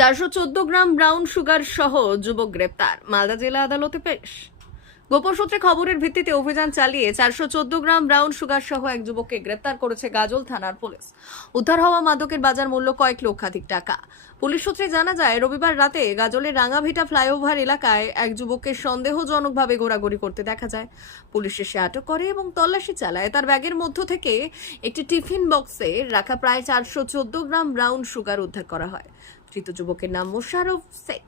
414 gram brown sugar সহ যুবক গ্রেপ্তার, মালদা জেলা আদালতে পেশ। গোপন সূত্রে খবরের ভিত্তিতে অভিযান চালিয়ে 414 গ্রাম ব্রাউন সুগার সহ এক যুবককে গ্রেপ্তার করেছে গাজল থানার পুলিশ। উদ্ধার হওয়া মাদকের বাজার মূল্য কয়েক লক্ষাধিক টাকা। পুলিশ সূত্রে জানা যায়, রবিবার রাতে গাজলের রাঙাভিটা ফ্লাইওভার এলাকায় এক যুবককে সন্দেহজনকভাবে ঘোরাঘুরি করতে দেখা যায়। পুলিশ এসে আটক করে এবং তল্লাশি চালায়। তার ব্যাগের মধ্য থেকে একটি টিফিন বক্সে রাখা প্রায় 414 গ্রাম ব্রাউন সুগার উদ্ধার করা হয়। ধৃত যুবকের নাম মোশাররফ শেখ,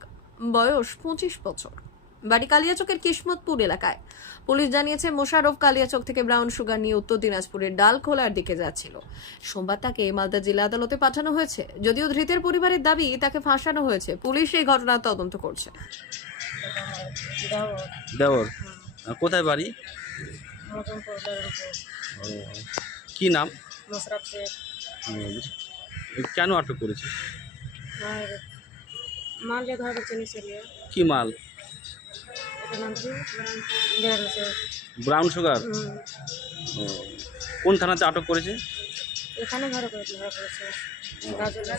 বয়স 25 বছর, বাড়ি কালিয়াচকের কিসমতপুর এলাকায়। পুলিশ জানিয়েছে, মোশাররফ কালিয়াচক থেকে ব্রাউন সুগার নিয়ে উত্তর দিনাজপুরের ডালখোলার দিকে যাচ্ছিল। সোমবার তাকে মালদা জেলা আদালতে পাঠানো হয়েছে। যদিও ধৃতের পরিবারের দাবি তাকে ফাঁসানো হয়েছে। পুলিশ এই ঘটনার তদন্ত করছে। দেওর কোথায় বাড়ি? ও, কি নাম? মোশাররফ শেখ। কেন আটক করেছে? আর মাল যে ধরা পড়ছে নিচে কি মাল? এটা নাম কি ব্রাউন শেখ। Brown sugar. ও, কোন থানাতে আটক করেছে? এখানে ধরা পড়েছে গাজলে।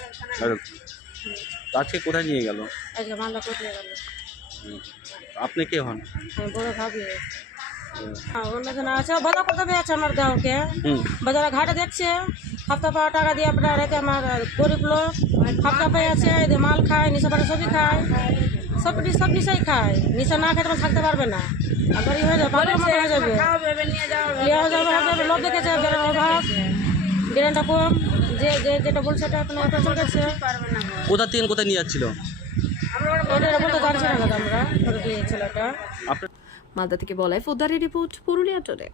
আজকে কোথায় নিয়ে গেল? আজকে মালদা কোর্টে গেল। আপনি কে হন? আমি বড় ভাবি। অন্যজন আছে বাজার করতে পেয়েছে আমার দেওকে। বাজারে ঘাটে দেখছে, হাফতা পাওয়া টাকা দিয়ে আপনার এতে আমার গরিব লোক হাফতা পেয়ে আছে, এদের মাল খায়, নিশা পাড়ে সবই খায়, সব নিশাই খায়। নিশা না খেতে থাকতে পারবে না, আবার হয়ে যাবে, পাগলের মতো হয়ে যাবে, লোক দেখেছে বেড়ার অভাব, বেড়াটা কম, যে যেটা বলছে এটা এখন অপারেশন করছে। কোথা থেকে কোথায় নিয়ে যাচ্ছিল? এটা বলতে পারছি না দাদা, আমরা ছেলেটা। মালদা থেকে বলাই ফোদ্দারের রিপোর্ট, পুরুলিয়া টুডে।